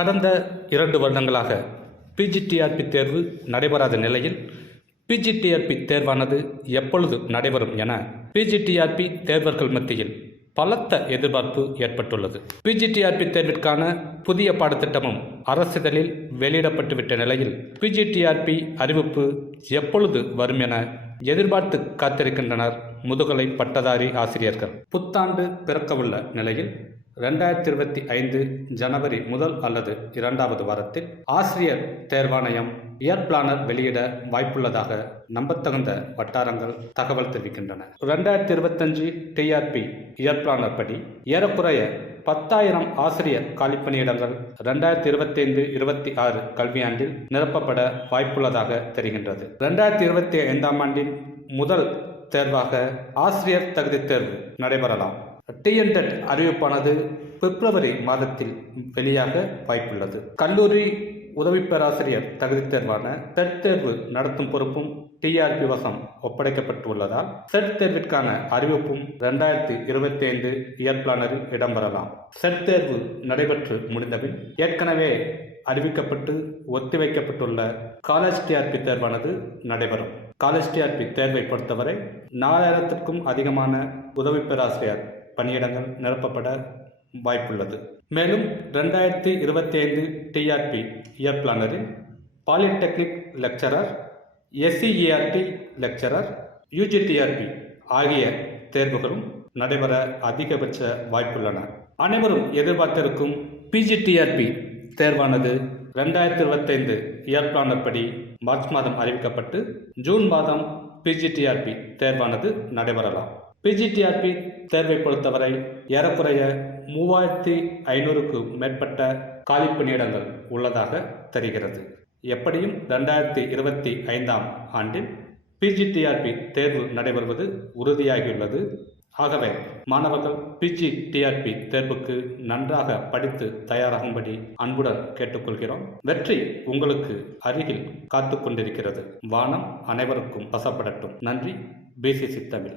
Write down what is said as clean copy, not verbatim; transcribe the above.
கடந்த 2 வருடங்களாக பிஜிடிஆர்பி தேர்வு நடைபெறாத நிலையில் பிஜிடிஆர்பி தேர்வானது எப்பொழுது நடைபெறும் என பிஜிடிஆர்பி தேர்வர்கள் மத்தியில் பலத்த எதிர்பார்ப்பு ஏற்பட்டுள்ளது. பிஜிடிஆர்பி தேர்விற்கான புதிய பாடத்திட்டமும் அரசிதழில் வெளியிடப்பட்டுவிட்ட நிலையில் பிஜிடிஆர்பி அறிவிப்பு எப்பொழுது வரும் என எதிர்பார்த்து காத்திருக்கின்றனர் முதுகலை பட்டதாரி ஆசிரியர்கள். புத்தாண்டு பிறக்கவுள்ள நிலையில் 2025 ஜனவரி 1 அல்லது 2வது வாரத்தில் ஆசிரியர் தேர்வாணையம் இயர் பிளானர் வெளியிட வாய்ப்புள்ளதாக நம்பத்தகுந்த வட்டாரங்கள் தகவல் தெரிவிக்கின்றன. 2025 டிஆர்பி இயர் பிளானர் படி ஏறக்குறைய 10,000 ஆசிரியர் காலிப்பணியிடங்கள் 2025-26 கல்வியாண்டில் நிரப்பப்பட வாய்ப்புள்ளதாக தெரிகின்றது. 2025ஆம் ஆண்டின் முதல் தேர்வாக ஆசிரியர் தகுதி தேர்வு நடைபெறலாம். டிஎன்டெட் அறிவிப்பானது பிப்ரவரி மாதத்தில் வெளியாக வாய்ப்புள்ளது. கல்லூரி உதவி பேராசிரியர் தகுதி தேர்வான செட் தேர்வு நடத்தும் பொறுப்பும் டிஆர்பி வசம் ஒப்படைக்கப்பட்டுள்ளதால் செட் தேர்விற்கான அறிவிப்பும் 2025 இயர் பிளானரில் இடம்பெறலாம். செட் தேர்வு நடைபெற்று முடிந்தபின் ஏற்கனவே அறிவிக்கப்பட்டு ஒத்திவைக்கப்பட்டுள்ள காலேஜ் டிஆர்பி தேர்வானது நடைபெறும். காலேஜ் டிஆர்பி தேர்வை பொறுத்தவரை 4000க்கும் அதிகமான உதவி பேராசிரியர் பணியிடங்கள் நிரப்பப்பட வாய்ப்புள்ளது. மேலும் 2025 டிஆர்பி இயர் பிளானரில் polytechnic lecturer, SCERT lecturer, UG TRB ஆகிய தேர்வுகளும் நடைபெற அதிகபட்ச வாய்ப்புள்ளன. அனைவரும் எதிர்பார்த்திருக்கும் பிஜிடிஆர்பி தேர்வானது 2025 இயர் பிளானர் படி மார்ச் மாதம் அறிவிக்கப்பட்டு ஜூன் மாதம் பிஜிடிஆர்பி தேர்வானது நடைபெறலாம். பிஜிடிஆர்பி தேர்வை பொறுத்தவரை ஏறக்குறைய 3500க்கும் மேற்பட்ட காலிப்பணியிடங்கள் உள்ளதாக தெரிகிறது. எப்படியும் 2025ஆம் ஆண்டில் பிஜிடிஆர்பி தேர்வு நடைபெறுவது உறுதியாகியுள்ளது. ஆகவே மாணவர்கள் பிஜிடிஆர்பி தேர்வுக்கு நன்றாக படித்து தயாராகும்படி அன்புடன் கேட்டுக்கொள்கிறோம். வெற்றி உங்களுக்கு அருகில் காத்து கொண்டிருக்கிறது. வானம் அனைவருக்கும் வசப்படட்டும். நன்றி. பிசிசி தமிழ்.